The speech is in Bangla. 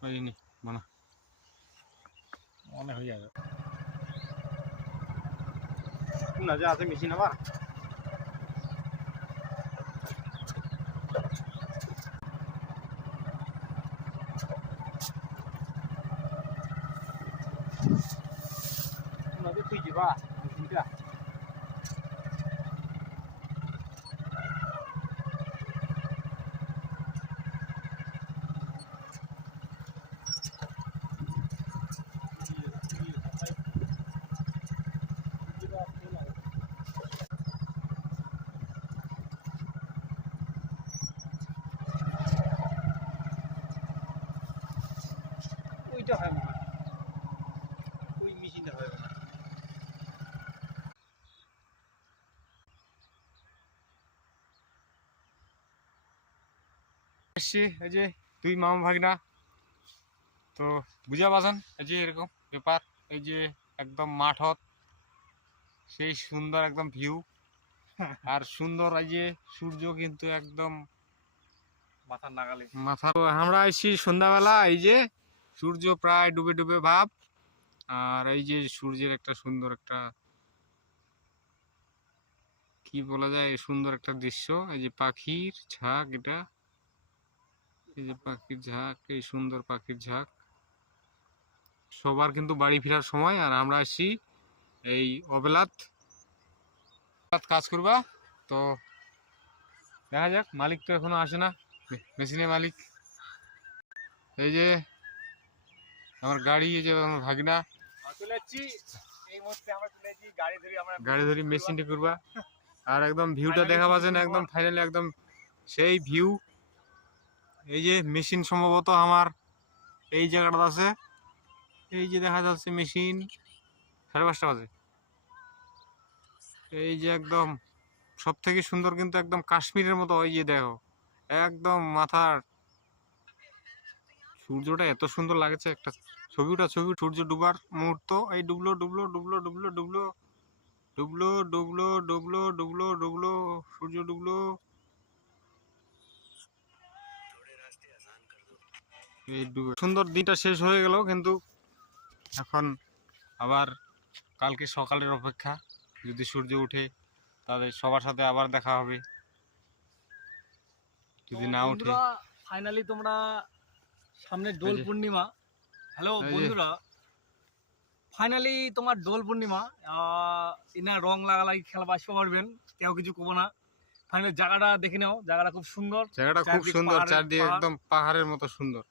হয়নি মনে মনে হয়ে যাবে না যে আছে মেশিন আবার তুই যাবা মেশিনটা ওইটা হয় না ওই মেশিনটা হয় না এসছি এই যে দুই মামা ভাগনা তো বুঝা পাচ্ছেন এই যে এরকম ব্যাপার এই যে একদম মাঠত সেই সুন্দর একদম ভিউ আর সুন্দর এই যে সূর্য কিন্তু একদম মাথার নাগালে আমরা আইছি সন্ধ্যাবেলা এই যে সূর্য প্রায় ডুবে ডুবে ভাব আর এই যে সূর্যের একটা সুন্দর একটা কি বলা যায় সুন্দর একটা দৃশ্য এই যে পাখির ঝাঁক এটা এই যে পাখির ঝাঁক এই সুন্দর পাখির ঝাঁক সবার কিন্তু বাড়ি ফেরার সময় আর আমরা আসছি এই অবেলাত কাজ করবা তো দেখা যাক মালিক তো এখনো আসে না মেশিনের মালিক এই যে আমার গাড়ি এই যে আমার ভাগনা চলে যাচ্ছি এই মুহূর্তে আমরা চলে যাচ্ছি গাড়ি ধরি মেশিনটি করবা আর একদম ভিউটা দেখা পাচ্ছেন একদম ফাইনালি একদম সেই ভিউ এই যে মেশিন সম্ভবত আমার এই জায়গাটা আছে এই যে দেখা যাচ্ছে মেশিন 5:30 বাজে এই যে একদম সব থেকে সুন্দর কিন্তু একদম কাশ্মীরের মতো ওই যে দেখো একদম মাথার সূর্যটা এত সুন্দর লাগছে একটা ছবি সূর্য ডুবার মুহূর্ত এই ডুবলো ডুবলো ডুবলো ডুবলো ডুবলো ডুবলো ডুবলো ডুবলো ডুবলো ডুবলো সূর্য ডুবলো এই ডুবে সুন্দর দিনটা শেষ হয়ে গেল কিন্তু এখন আবার কালকে সকালের অপেক্ষা যদি সূর্য উঠে তাদের সবার সাথে আবার দেখা হবে যদি না উঠে ফাইনালি তোমরা সামনে দোল পূর্ণিমা হ্যালো বন্ধুরা ফাইনালি তোমার দোল পূর্ণিমা ইনা রং লাগালাই খেলা বাসতে পারবেন কেউ কিছু কব না ফাইনালি জায়গাটা দেখে নাও জায়গাটা খুব সুন্দর চারদিকে একদম পাহাড়ের মতো সুন্দর